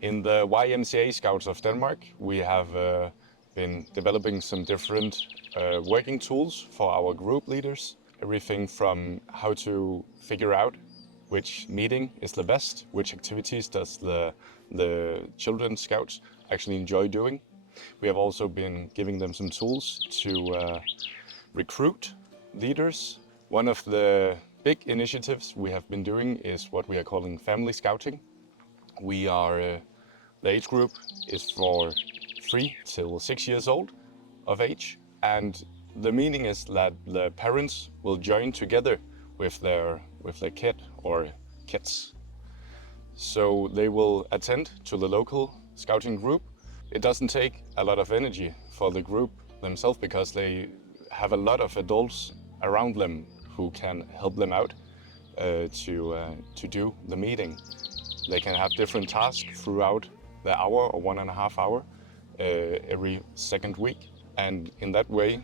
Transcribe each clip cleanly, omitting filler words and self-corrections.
In the YMCA Scouts of Denmark, we have been developing some different working tools for our group leaders. Everything from how to figure out which meeting is the best, which activities does the children's scouts actually enjoy doing. We have also been giving them some tools to recruit leaders. One of the big initiatives we have been doing is what we are calling family scouting. We are, the age group is for 3 till 6 years old of age, and the meaning is that the parents will join together with their kid or kids. So they will attend to the local scouting group. It doesn't take a lot of energy for the group themselves because they have a lot of adults around them who can help them out to do the meeting. They can have different tasks throughout the hour or 1.5 hours every second week. And in that way,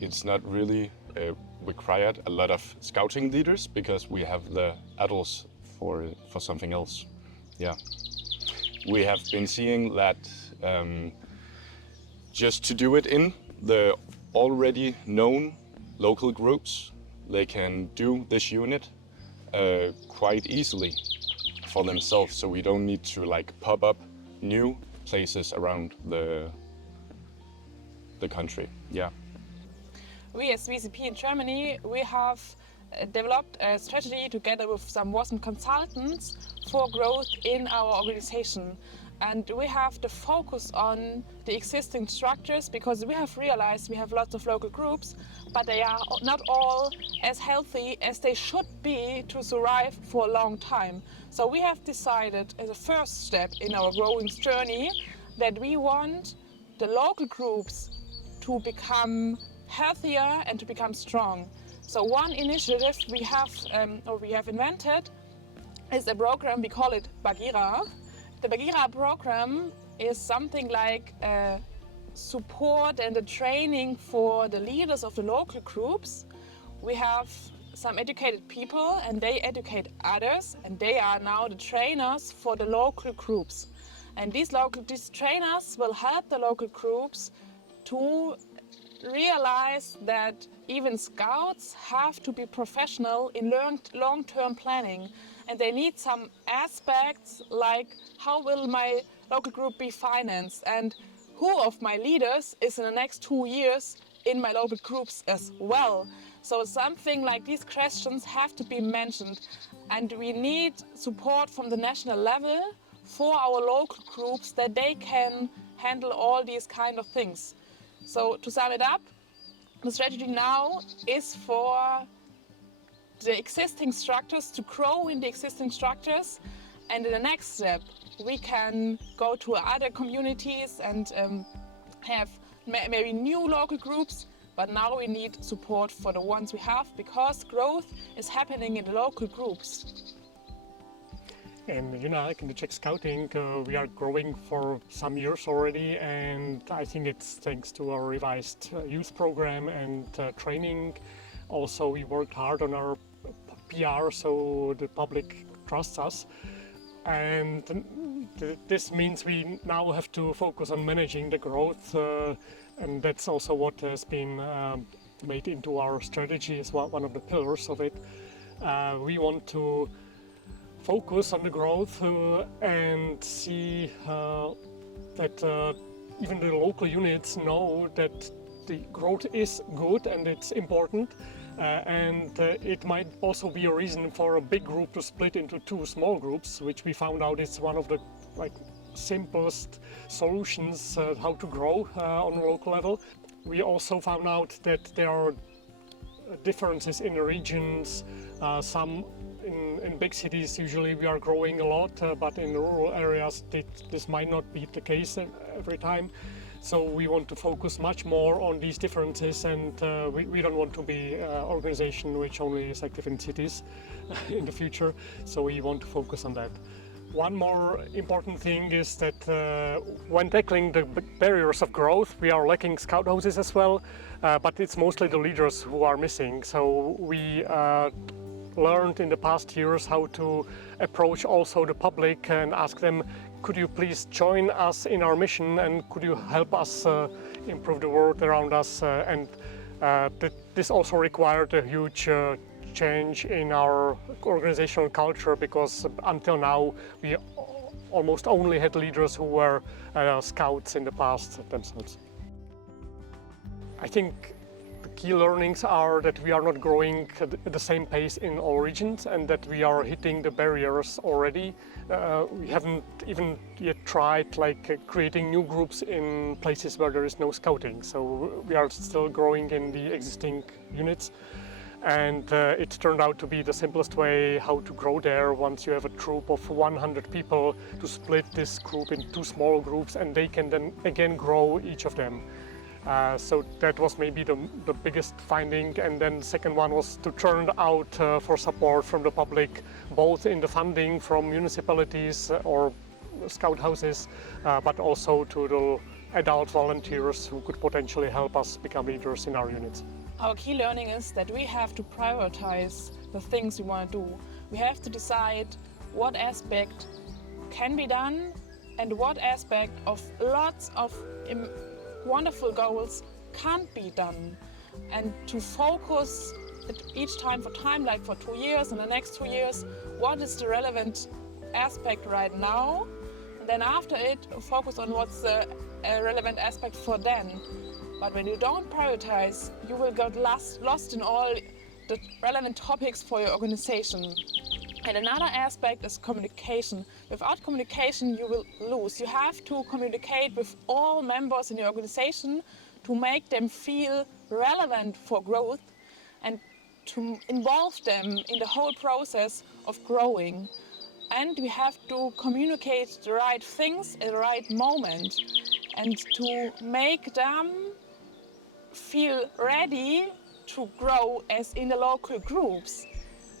it's not really required a lot of scouting leaders because we have the adults for something else. Yeah. We have been seeing that just to do it in the already known local groups, they can do this unit quite easily for themselves, so we don't need to like pop up new places around the country. Yeah. We as VCP in Germany, we have developed a strategy together with some WASM consultants for growth in our organization. And we have to focus on the existing structures because we have realized we have lots of local groups, but they are not all as healthy as they should be to survive for a long time. So we have decided as a first step in our growing journey that we want the local groups to become healthier and to become strong. So one initiative we have invented is a program, we call it Bagheera. The Bagheera program is something like a support and a training for the leaders of the local groups. We have some educated people and they educate others, and they are now the trainers for the local groups. And these trainers will help the local groups to realize that even scouts have to be professional in long-term planning, and they need some aspects like how will my local group be financed and who of my leaders is in the next 2 years in my local groups as well. So something like these questions have to be mentioned, and we need support from the national level for our local groups that they can handle all these kind of things. So to sum it up, the strategy now is for the existing structures to grow in the existing structures, and in the next step we can go to other communities and have maybe new local groups, but now we need support for the ones we have because growth is happening in the local groups. And like in the Czech Scouting, we are growing for some years already, and I think it's thanks to our revised youth program and training. Also, we worked hard on our PR, so the public trusts us. And this means we now have to focus on managing the growth, and that's also what has been made into our strategy as one of the pillars of it. We want to focus on the growth and see that even the local units know that the growth is good and it's important, and it might also be a reason for a big group to split into 2 small groups, which we found out is one of the simplest solutions how to grow on a local level. We also found out that there are differences in the regions. Some in big cities usually we are growing a lot, but in rural areas this might not be the case every time. So we want to focus much more on these differences, and we don't want to be an organization which only is active in cities in the future, so we want to focus on that. One more important thing is that when tackling the barriers of growth, we are lacking scout houses as well, but it's mostly the leaders who are missing. So we learned in the past years how to approach also the public and ask them, could you please join us in our mission and could you help us improve the world around us? This also required a huge change in our organizational culture, because until now we almost only had leaders who were scouts in the past themselves. I think the key learnings are that we are not growing at the same pace in all regions and that we are hitting the barriers already. We haven't even yet tried creating new groups in places where there is no scouting. So we are still growing in the existing units. And it turned out to be the simplest way how to grow there. Once you have a troop of 100 people, to split this group in 2 small groups, and they can then again grow each of them. So that was maybe the biggest finding. And then the second one was to turn out for support from the public, both in the funding from municipalities or scout houses, but also to the adult volunteers who could potentially help us become leaders in our units. Our key learning is that we have to prioritize the things we want to do. We have to decide what aspect can be done and what aspect of lots of wonderful goals can't be done. And to focus each time for time, like for 2 years and the next 2 years, what is the relevant aspect right now? And then after it, focus on what's the relevant aspect for then. But when you don't prioritize, you will get lost in all the relevant topics for your organization. And another aspect is communication. Without communication, you will lose. You have to communicate with all members in your organization to make them feel relevant for growth and to involve them in the whole process of growing. And we have to communicate the right things at the right moment and to make them feel ready to grow as in the local groups.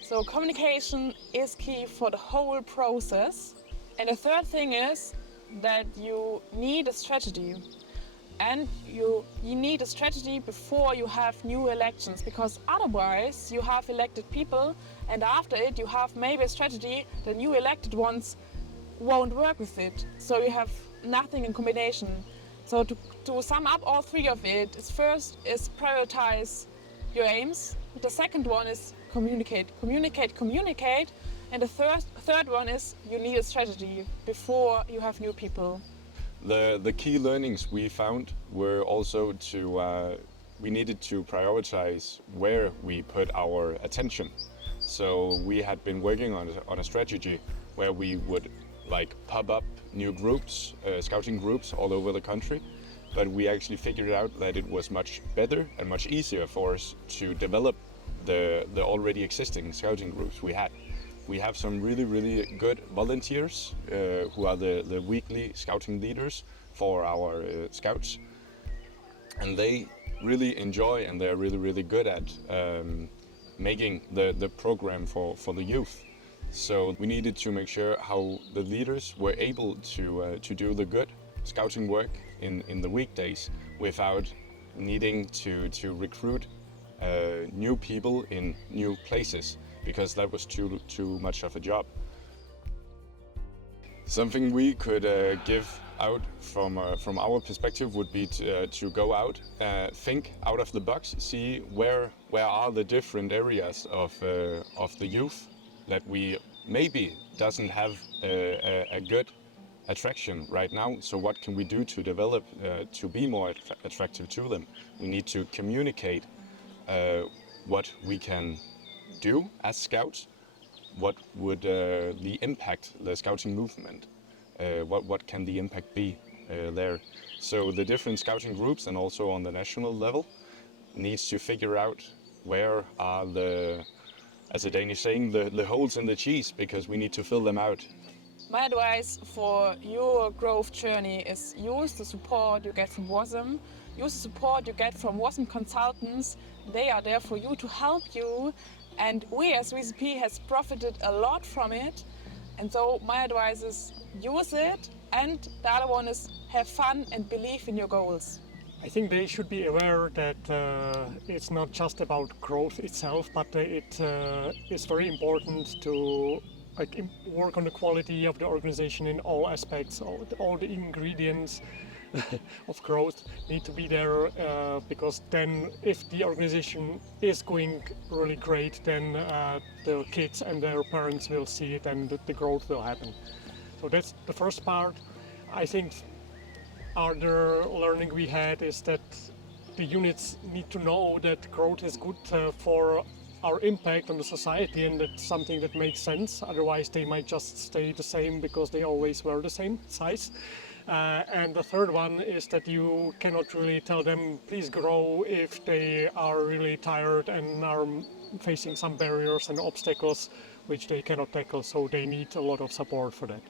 So communication is key for the whole process. And the third thing is that you need a strategy. And you need a strategy before you have new elections, because otherwise you have elected people and after it you have maybe a strategy, the new elected ones won't work with it. So you have nothing in combination. So to sum up all 3 of it, first is prioritize your aims. The second one is communicate. And the third one is you need a strategy before you have new people. The key learnings we found were also we needed to prioritize where we put our attention. So we had been working on a strategy where we would pop up new groups, scouting groups all over the country, but we actually figured out that it was much better and much easier for us to develop the already existing scouting groups we had. We have some really good volunteers who are the weekly scouting leaders for our scouts, and they really enjoy and they're really good at making the program for the youth. So we needed to make sure how the leaders were able to do the good scouting work in the weekdays without needing to recruit new people in new places, because that was too much of a job. Something we could give out from our perspective would be to go out, think out of the box, see where are the different areas of the youth that we maybe doesn't have a good attraction right now. So what can we do to develop to be more attractive to them? We need to communicate what we can do as scouts. What would the impact the scouting movement? What can the impact be there? So the different scouting groups and also on the national level needs to figure out where are the, as a Danish saying, the holes in the cheese, because we need to fill them out. My advice for your growth journey is use the support you get from WASM, use the support you get from WASM consultants. They are there for you to help you, and we as VCP has profited a lot from it. And so my advice is use it, and the other one is have fun and believe in your goals. I think they should be aware that it's not just about growth itself, but it is very important to work on the quality of the organization in all aspects. All the ingredients of growth need to be there, because then if the organization is going really great, then the kids and their parents will see it and the growth will happen. So that's the first part. I think other learning we had is that the units need to know that growth is good for our impact on the society, and that's something that makes sense. Otherwise they might just stay the same because they always were the same size. And the third one is that you cannot really tell them please grow if they are really tired and are facing some barriers and obstacles which they cannot tackle, so they need a lot of support for that.